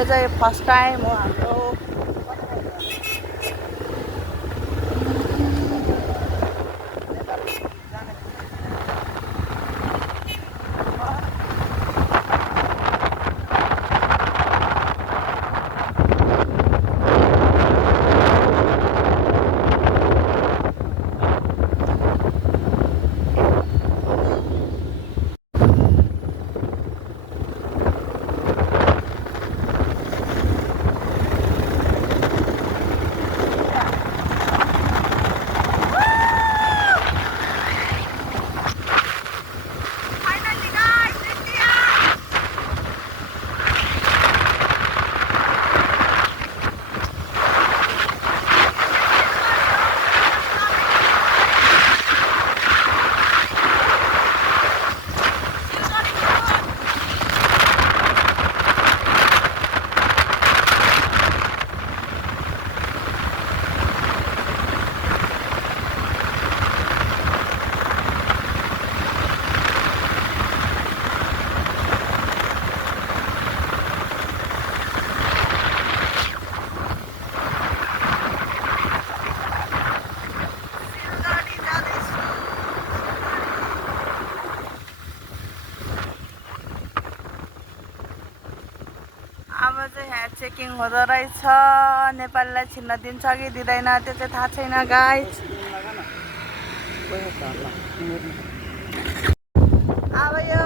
यो चाहिँ first time हो हाम्रो। अब चाहिँ यहाँ चेकिङ हुँदो रहेछ। नेपालीलाई छिर्न दिन्छ कि दिँदैन त्यो चाहिँ थाहा छैन गाइस। अब यो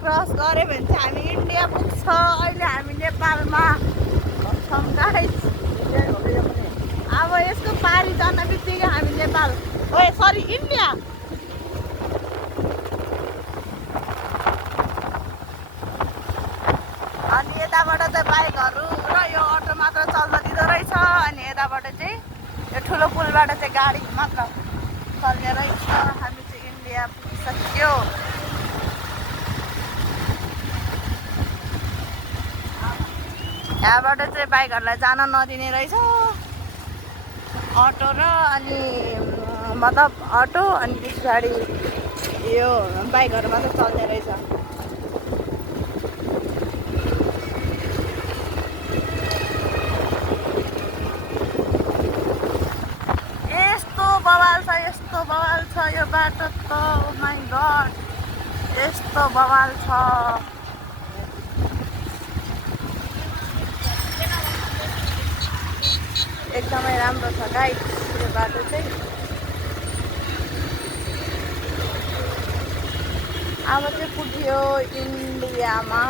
क्रस गऱ्यो भने चाहिँ हामी इन्डिया पुग्छ। अहिले हामी नेपालमा छौँ गाइस। अब यसको पारी जान बित्तिकै हामी नेपाल सरी इन्डिया। अनि यताबाट चाहिँ बाइकहरू र यो अटो मात्र चल्न दिँदो रहेछ। अनि यताबाट चाहिँ यो ठुलो पुलबाट चाहिँ गाडी मात्र चल्ने रहेछ। हामी चाहिँ इन्डिया पुगिसक्यो। यहाँबाट चाहिँ बाइकहरूलाई जान नदिने रहेछ अटो र अनि मतलब अटो अनि पछाडि यो बाइकहरू मात्र चल्ने रहेछ। यस्तो बवाल छ यो बाटो त। ओ माइ गड यस्तो बवाल छ। एकदमै राम्रो छ गाइस यो बाटो चाहिँ। अब चाहिँ पुग्यो इन्डियामा।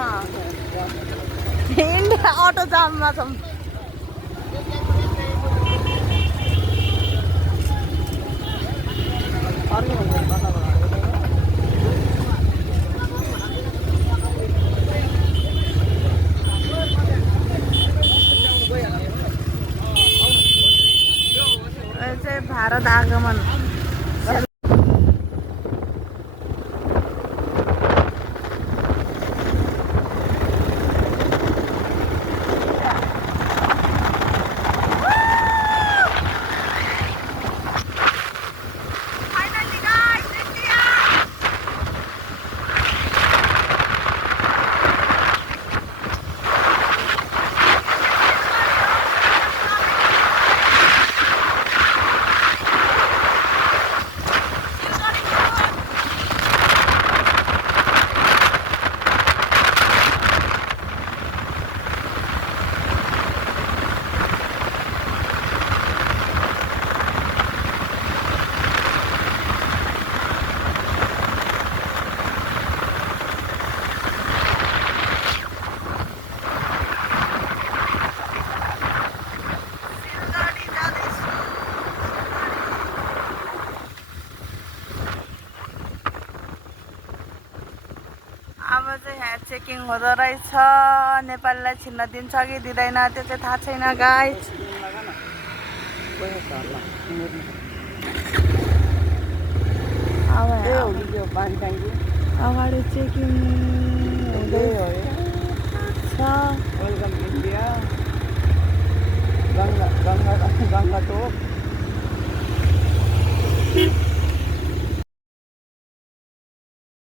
इन्डिया अटो जाममा छौँ। भारत आगमन चेकिङ हुँदो रहेछ। नेपालीलाई छिर्न दिन्छ कि दिँदैन त्यो चाहिँ थाहा छैन गाइस। अगाडि चेकिङ हुँदैछ। Welcome India. गङ्गा टोक।